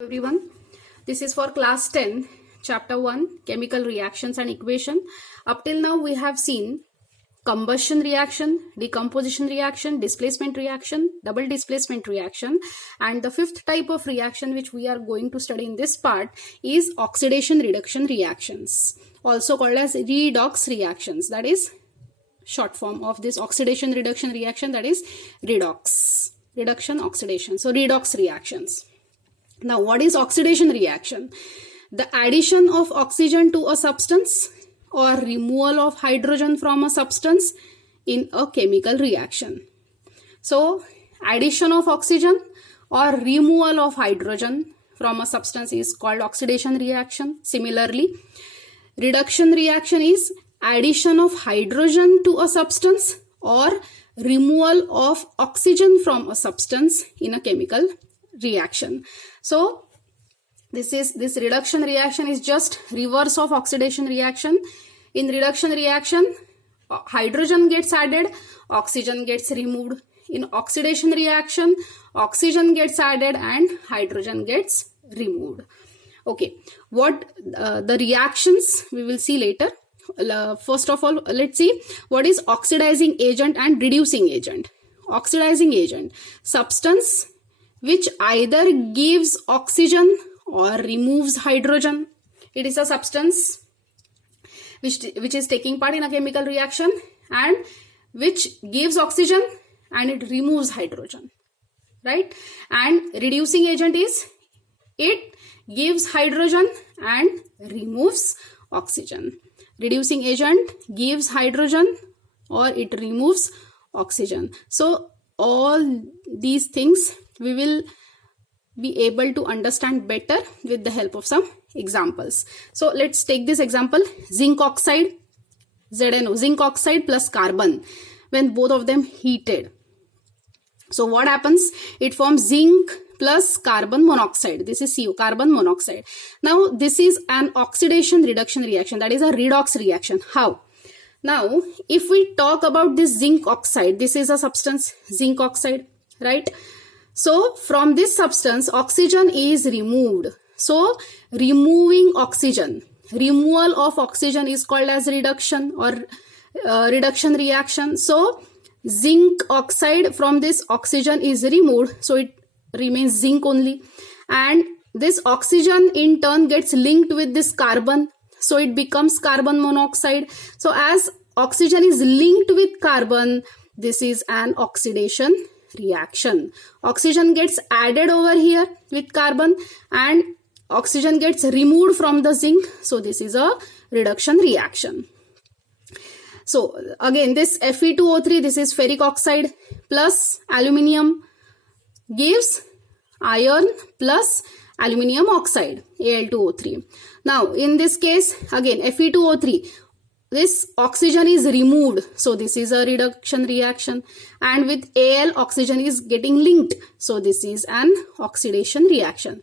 Everyone, this is for class 10 chapter 1 chemical reactions and equation. Up till now we have seen combustion reaction, decomposition reaction, displacement reaction, double displacement reaction, and the fifth type of reaction which we are going to study in this part is oxidation reduction reactions, also called as redox reactions. That is short form of this oxidation reduction reaction, that is redox, reduction oxidation. So redox reactions. Now, what is oxidation reaction? The addition of oxygen to a substance or removal of hydrogen from a substance in a chemical reaction. So, addition of oxygen or removal of hydrogen from a substance is called oxidation reaction. Similarly, reduction reaction is addition of hydrogen to a substance or removal of oxygen from a substance in a chemical reaction. So this reduction reaction is just reverse of oxidation reaction. In reduction reaction, hydrogen gets added, oxygen gets removed. In oxidation reaction, oxygen gets added and hydrogen gets removed. Okay, what the reactions we will see later. First of all, let's see what is oxidizing agent and reducing agent. Oxidizing agent, substance which either gives oxygen or removes hydrogen. It is a substance which is taking part in a chemical reaction and which gives oxygen and it removes hydrogen, right? And reducing agent is it gives hydrogen and removes oxygen. Reducing agent gives hydrogen or it removes oxygen. So all these things we will be able to understand better with the help of some examples. So let's take this example, zinc oxide, ZNO, zinc oxide plus carbon, when both of them heated. So what happens? It forms zinc plus carbon monoxide. This is CO, carbon monoxide. Now this is an oxidation reduction reaction, that is a redox reaction. How? Now if we talk about this zinc oxide, this is a substance, zinc oxide, right? So from this substance, oxygen is removed. So removing oxygen, removal of oxygen is called as reduction or reduction reaction. So zinc oxide, from this oxygen is removed, so it remains zinc only. And this oxygen in turn gets linked with this carbon, so it becomes carbon monoxide. So as oxygen is linked with carbon, this is an oxidation reaction. Oxygen gets added over here with carbon and oxygen gets removed from the zinc. So this is a reduction reaction. So again, this Fe2O3, this is ferric oxide plus aluminium gives iron plus aluminium oxide, Al2O3. Now in this case, again Fe2O3, this oxygen is removed, so this is a reduction reaction, and with Al oxygen is getting linked, so this is an oxidation reaction,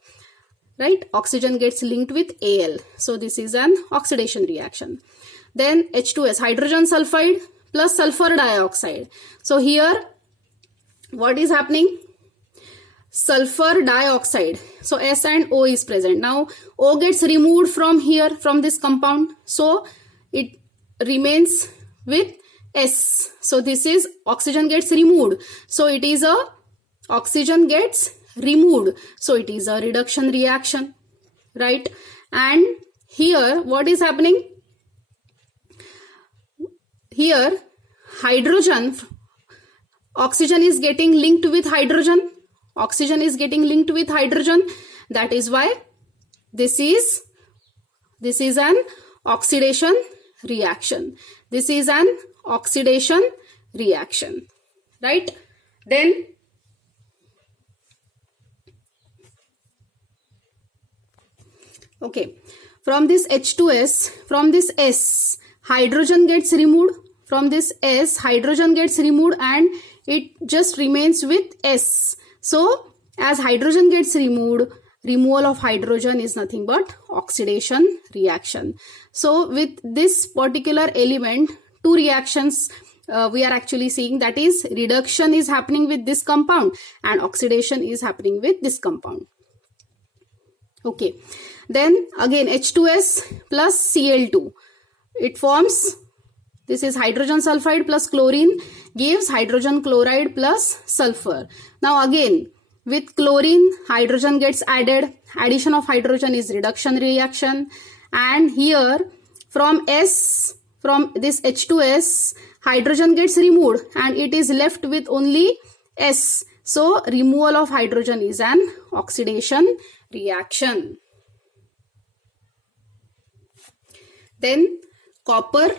right? Oxygen gets linked with Al, so this is an oxidation reaction. Then H2S, hydrogen sulfide plus sulfur dioxide. So here what is happening? Sulfur dioxide, so S and O is present. Now O gets removed from here, from this compound, so it remains with S. So this is oxygen gets removed, so it is a oxygen gets removed, so it is a reduction reaction, right? And here what is happening? Here hydrogen, oxygen is getting linked with hydrogen, oxygen is getting linked with hydrogen, that is why this is an oxidation reaction. This is an oxidation reaction, right? Then okay, from this H2S, from this S, hydrogen gets removed, from this S, hydrogen gets removed and it just remains with S. So as hydrogen gets removed, removal of hydrogen is nothing but oxidation reaction. So with this particular element, two reactions we are actually seeing, that is reduction is happening with this compound and oxidation is happening with this compound. Okay. Then again H2S plus Cl2. It forms, this is hydrogen sulfide plus chlorine gives hydrogen chloride plus sulfur. Now again with chlorine hydrogen gets added. Addition of hydrogen is reduction reaction. And here from this H2S hydrogen gets removed and it is left with only S. So removal of hydrogen is an oxidation reaction. Then copper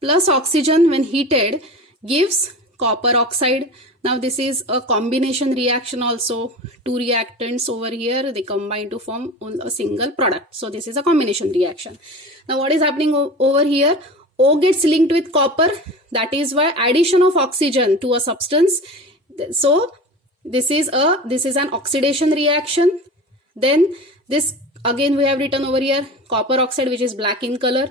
plus oxygen when heated gives copper oxide. Now this is a combination reaction also. Two reactants over here, they combine to form a single product. So this is a combination reaction. Now what is happening over here? O gets linked with copper. That is why addition of oxygen to a substance. So this is an oxidation reaction. Then this again we have written over here copper oxide, which is black in color,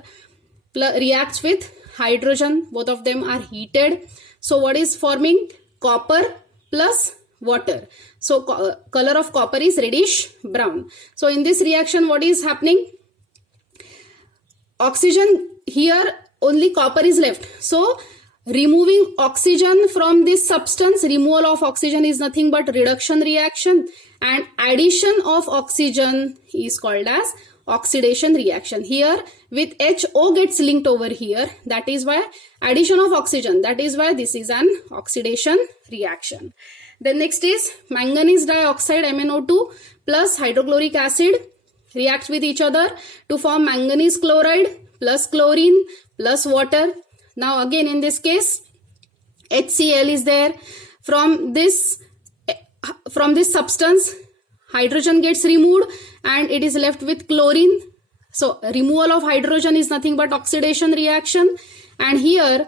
reacts with hydrogen. Both of them are heated. So what is forming? Copper plus water. So color of copper is reddish brown. So in this reaction what is happening? Oxygen, here only copper is left. So removing oxygen from this substance, removal of oxygen is nothing but reduction reaction, and addition of oxygen is called as oxidation reaction. Here with HO gets linked over here, that is why addition of oxygen, that is why this is an oxidation reaction. Then next is manganese dioxide MnO2 plus hydrochloric acid reacts with each other to form manganese chloride plus chlorine plus water. Now again in this case HCl is there. From this substance hydrogen gets removed and it is left with chlorine. So removal of hydrogen is nothing but oxidation reaction, and here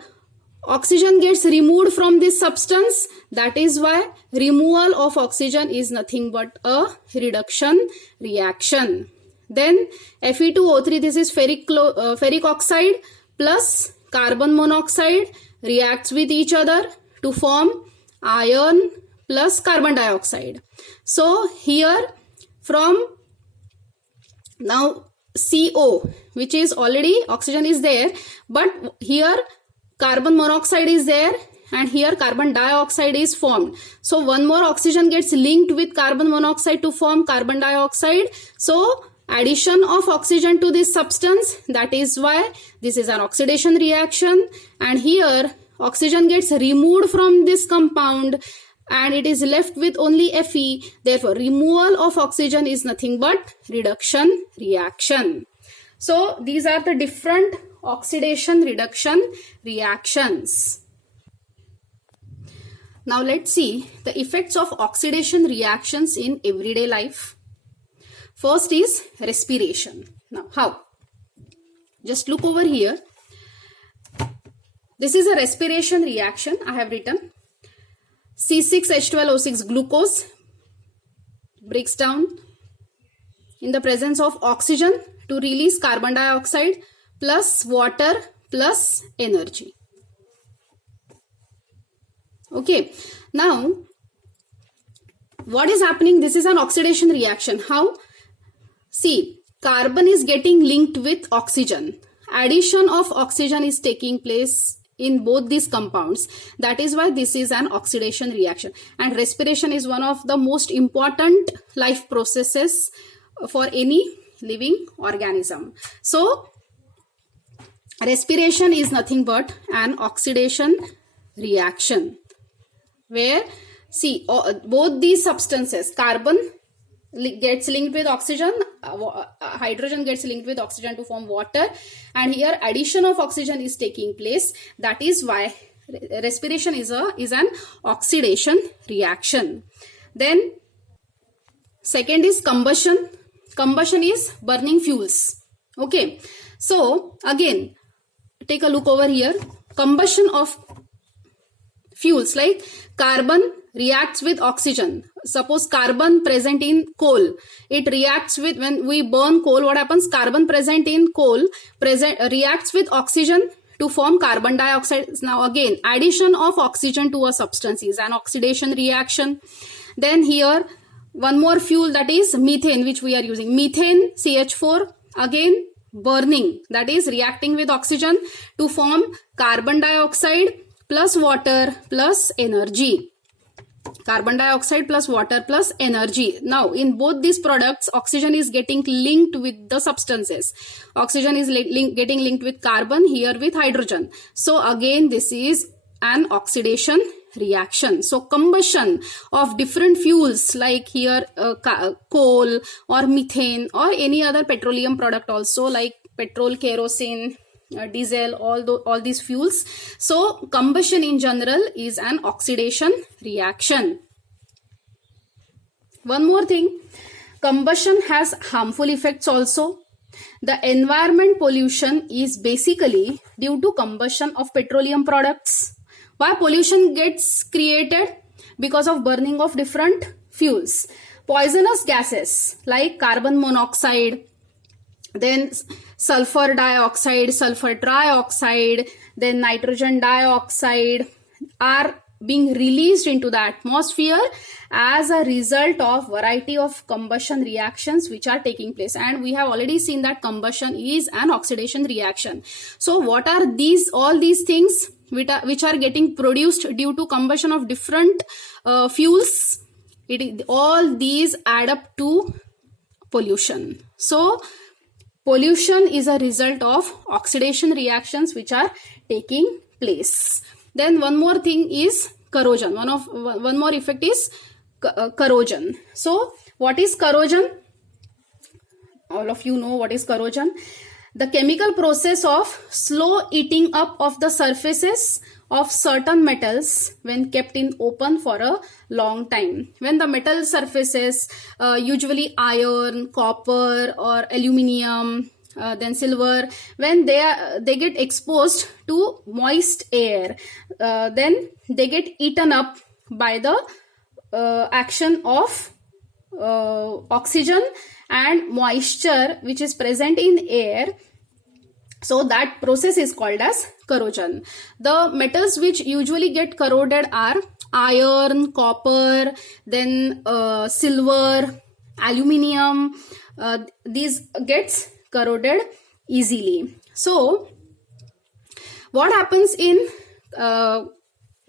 oxygen gets removed from this substance. That is why removal of oxygen is nothing but a reduction reaction. Then Fe2O3, this is ferric oxide plus carbon monoxide reacts with each other to form iron plus carbon dioxide. So here from now CO, which is already oxygen is there, but here carbon monoxide is there and here carbon dioxide is formed. So one more oxygen gets linked with carbon monoxide to form carbon dioxide. So addition of oxygen to this substance, that is why this is an oxidation reaction, and here oxygen gets removed from this compound and it is left with only Fe. Therefore removal of oxygen is nothing but reduction reaction. So these are the different oxidation reduction reactions. Now let's see the effects of oxidation reactions in everyday life. First is respiration. Now how? Just look over here. This is a respiration reaction. I have written C6H12O6 glucose breaks down in the presence of oxygen to release carbon dioxide plus water plus energy. Okay. Now what is happening? This is an oxidation reaction. How? See, carbon is getting linked with oxygen. Addition of oxygen is taking place in both these compounds. That is why this is an oxidation reaction. And respiration is one of the most important life processes for any living organism. So, respiration is nothing but an oxidation reaction where, see, both these substances, carbon gets linked with oxygen, hydrogen gets linked with oxygen to form water, and here addition of oxygen is taking place. That is why respiration is an oxidation reaction. Then second is combustion. Combustion is burning fuels. Okay, so again take a look over here. Combustion of fuels like carbon reacts with oxygen. Suppose carbon present in coal, it reacts with, when we burn coal, what happens? Carbon present in coal reacts with oxygen to form carbon dioxide. Now again, addition of oxygen to a substance is an oxidation reaction. Then here one more fuel, that is methane, which we are using. Methane, CH4, again burning, that is reacting with oxygen to form carbon dioxide plus water plus energy. Carbon dioxide plus water plus energy. Now, in both these products, oxygen is getting linked with the substances. Oxygen is getting linked with carbon, here with hydrogen. So, again, this is an oxidation reaction. So, combustion of different fuels like here coal or methane or any other petroleum product also like petrol, kerosene, diesel, all these fuels. So combustion in general is an oxidation reaction. One more thing, combustion has harmful effects also. The environment pollution is basically due to combustion of petroleum products. Why pollution gets created? Because of burning of different fuels. Poisonous gases like carbon monoxide, then sulfur dioxide, sulfur trioxide, then nitrogen dioxide are being released into the atmosphere as a result of variety of combustion reactions which are taking place. And we have already seen that combustion is an oxidation reaction. So what are these, all these things which are getting produced due to combustion of different fuels? All these add up to pollution. So pollution is a result of oxidation reactions which are taking place. Then one more thing is corrosion. One more effect is corrosion. So what is corrosion? All of you know what is corrosion. The chemical process of slow eating up of the surfaces of certain metals when kept in open for a long time. When the metal surfaces, usually iron, copper or aluminium, then silver, when they get exposed to moist air, then they get eaten up by the action of oxygen and moisture which is present in air. So that process is called as corrosion. The metals which usually get corroded are iron, copper, then silver, aluminium. These gets corroded easily. So what happens in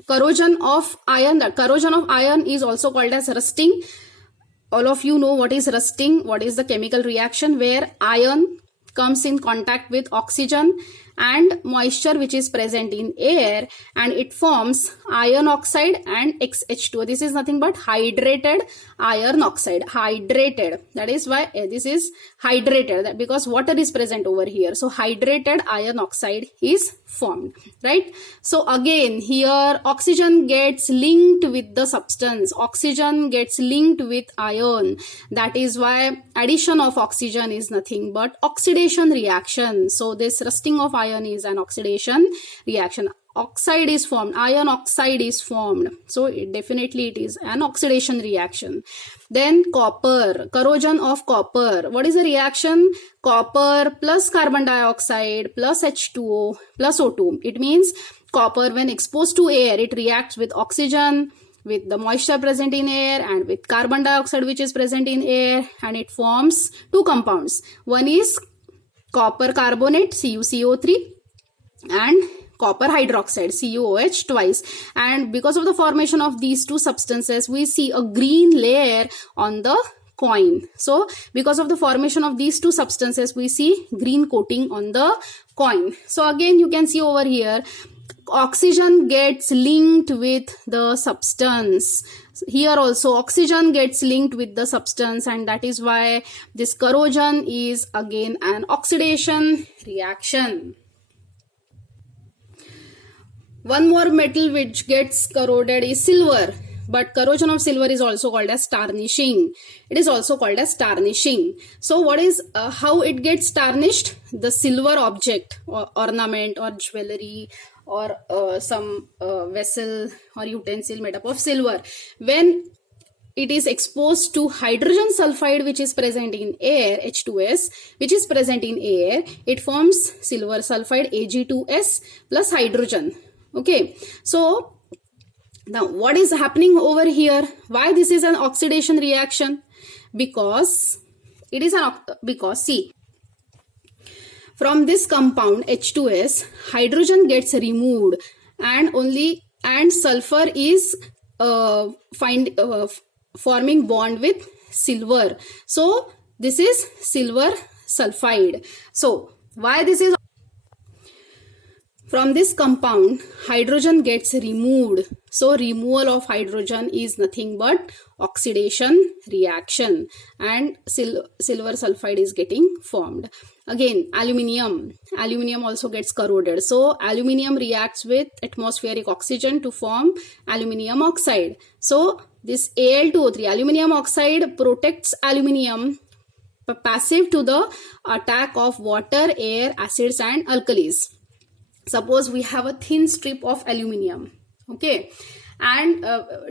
corrosion of iron? The corrosion of iron is also called as rusting. All of you know what is rusting. What is the chemical reaction where iron comes in contact with oxygen and moisture which is present in air and it forms iron oxide and XH2O. This is nothing but hydrated iron oxide. Hydrated. That is why this is hydrated, because water is present over here. So hydrated iron oxide is formed, right? So again here oxygen gets linked with the substance. Oxygen gets linked with iron. That is why addition of oxygen is nothing but oxidation reaction. So this rusting of iron is an oxidation reaction. Oxide is formed, iron oxide is formed. So definitely it is an oxidation reaction. Then copper, corrosion of copper. What is the reaction? Copper plus carbon dioxide plus H2O plus O2. It means copper when exposed to air, it reacts with oxygen, with the moisture present in air and with carbon dioxide which is present in air, and it forms two compounds. One is copper carbonate, CuCO3, and copper hydroxide, CuOH twice. And because of the formation of these two substances, we see a green layer on the coin. So because of the formation of these two substances, we see green coating on the coin. So again you can see over here, oxygen gets linked with the substance. Here also oxygen gets linked with the substance, and that is why this corrosion is again an oxidation reaction. One more metal which gets corroded is silver, but corrosion of silver is also called as tarnishing. It is also called as tarnishing. So what is how it gets tarnished? The silver object or ornament or jewelry or some vessel or utensil made up of silver, when it is exposed to hydrogen sulfide which is present in air, H2S, which is present in air, it forms silver sulfide, Ag2S plus hydrogen. Okay, so Now, what is happening over here? Why this is an oxidation reaction? Because it is because see, from this compound H2S, hydrogen gets removed and sulfur is forming bond with silver. So this is silver sulfide. So why this is? From this compound, hydrogen gets removed. So removal of hydrogen is nothing but oxidation reaction, and silver sulfide is getting formed. Again, aluminium also gets corroded. So aluminium reacts with atmospheric oxygen to form aluminium oxide. So this Al2O3, aluminium oxide, protects aluminium passive to the attack of water, air, acids and alkalis. Suppose we have a thin strip of aluminium, okay, and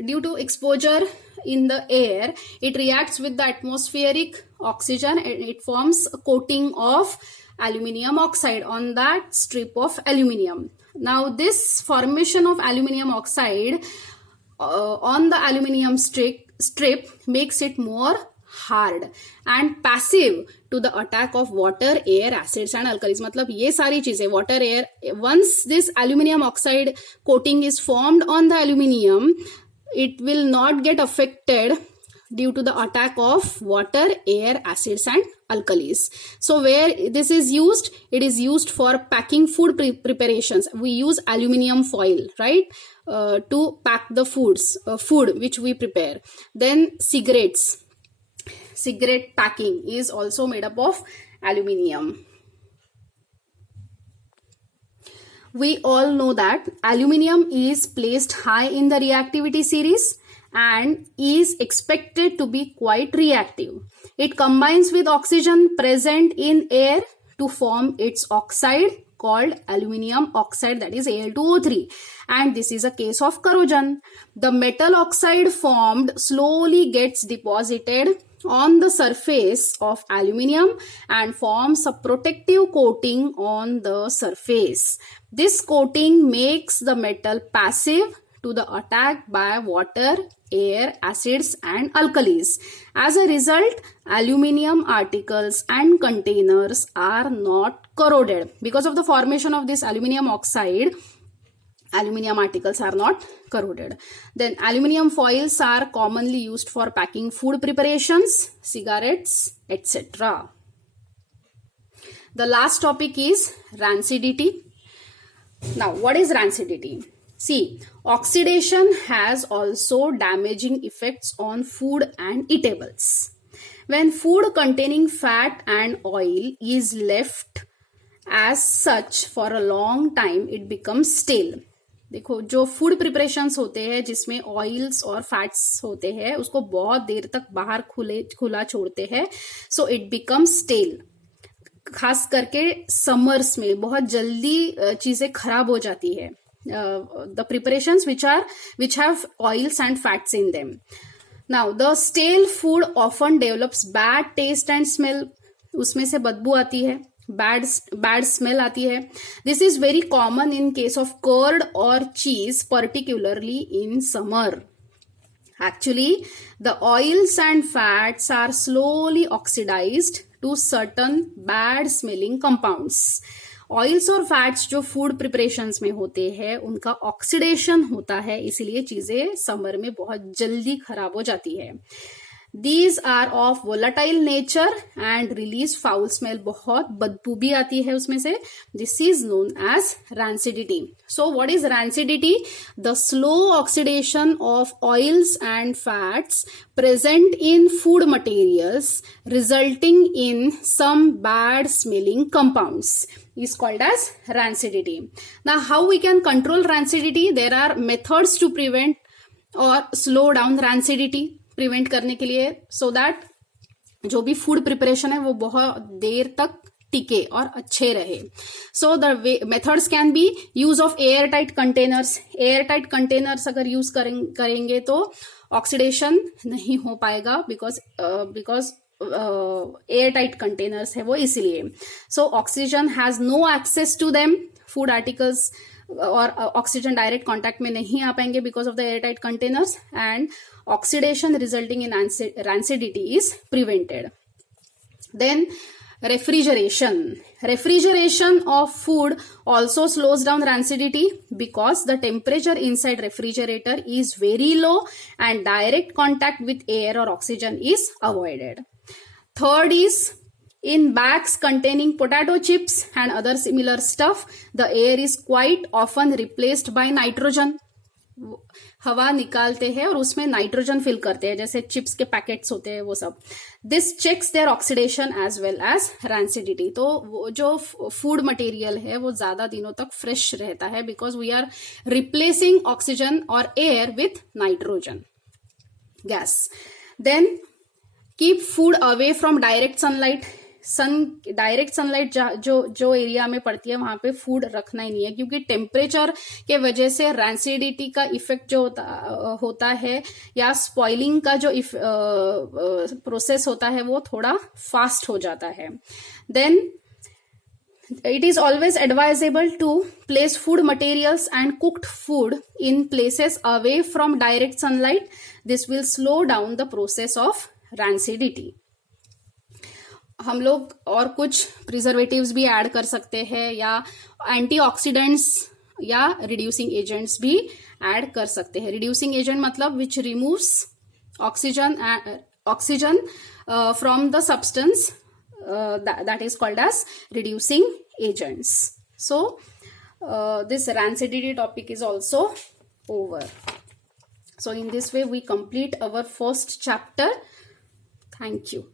due to exposure in the air, it reacts with the atmospheric oxygen and it forms a coating of aluminium oxide on that strip of aluminium. Now this formation of aluminium oxide on the aluminium strip makes it more hard and passive to the attack of water, air, acids and alkalis. मतलब ये सारी चीजें, water, air, once this aluminium oxide coating is formed on the aluminium, it will not get affected due to the attack of water, air, acids and alkalis. So where this is used, it is used for packing food preparations. We use aluminium foil, right, to pack the food which we prepare. Then cigarette packing is also made up of aluminium. We all know that aluminium is placed high in the reactivity series and is expected to be quite reactive. It combines with oxygen present in air to form its oxide called aluminium oxide, that is Al2O3, and this is a case of corrosion. The metal oxide formed slowly gets deposited on the surface of aluminium and forms a protective coating on the surface. This coating makes the metal passive to the attack by water, air, acids and alkalis. As a result, aluminium articles and containers are not corroded. Because of the formation of this aluminium oxide, aluminium articles are not corroded. Then aluminium foils are commonly used for packing food preparations, cigarettes, etc. The last topic is rancidity. Now, what is rancidity? See, oxidation has also damaging effects on food and eatables. When food containing fat and oil is left as such for a long time, it becomes stale. देखो, जो food preparations होते हैं जिसमें oils और fats होते हैं, उसको बहुत देर तक बाहर खुला छोड़ते हैं, सो इट बिकम्स स्टेल. खास करके समर्स में बहुत जल्दी चीजें खराब हो जाती है. The preparations which have oils and fats in them. Now, the stale food often develops bad taste and smell. उसमें से बदबू आती है, bad smell आती है. This is very common in case of curd or cheese, particularly in summer. Actually, the oils and fats are slowly oxidized to certain bad smelling compounds. Oils और fats जो food preparations में होते हैं उनका oxidation होता है, इसीलिए चीजें समर में बहुत जल्दी खराब हो जाती है. These are of volatile nature and release foul smell. बहुत बदबू भी आती है उसमें से. This is known as rancidity. So what is rancidity? The slow oxidation of oils and fats present in food materials resulting in some bad smelling compounds is called as rancidity. Now, how we can control rancidity? There are methods to prevent or slow down rancidity. Prevent करने के लिए, so that जो भी food preparation है वो बहुत देर तक टिके और अच्छे रहे. So the methods can be use of air tight containers. Air tight containers अगर यूज करेंगे तो ऑक्सीडेशन नहीं हो पाएगा, बिकॉज एयर टाइट कंटेनर्स है वो, इसलिए. So oxygen has no access to them. Food articles और ऑक्सीजन डायरेक्ट कॉन्टैक्ट में नहीं आ पाएंगे because of the airtight containers, and oxidation resulting in rancidity is prevented. Then refrigeration of food also slows down rancidity because the temperature inside refrigerator is very low and direct contact with air or oxygen is avoided. Third is, in bags containing potato chips and other similar stuff, the air is quite often replaced by nitrogen. हवा निकालते हैं और उसमें nitrogen fill करते हैं, जैसे chips के packets होते हैं वो सब. This checks their oxidation as well as rancidity. तो वो जो फूड मटेरियल है वो ज्यादा दिनों तक फ्रेश रहता है because we are replacing oxygen और air with nitrogen gas. Then keep food away from direct sunlight. Direct sunlight जो एरिया में पड़ती है वहां पे फूड रखना ही नहीं है, क्योंकि टेम्परेचर के वजह से रैंसिडिटी का इफेक्ट जो होता है या स्पॉइलिंग का जो प्रोसेस होता है वो थोड़ा फास्ट हो जाता है. Then it is always advisable to place food materials and cooked food in places away from direct sunlight. This will slow down the process of rancidity. हम लोग और कुछ प्रिजर्वेटिव्स भी ऐड कर सकते हैं या एंटीऑक्सीडेंट्स या रिड्यूसिंग एजेंट्स भी ऐड कर सकते हैं. रिड्यूसिंग एजेंट मतलब विच removes oxygen from the substance that is called as reducing agents. So this rancidity topic is also over. So in this way we complete our first chapter. Thank you.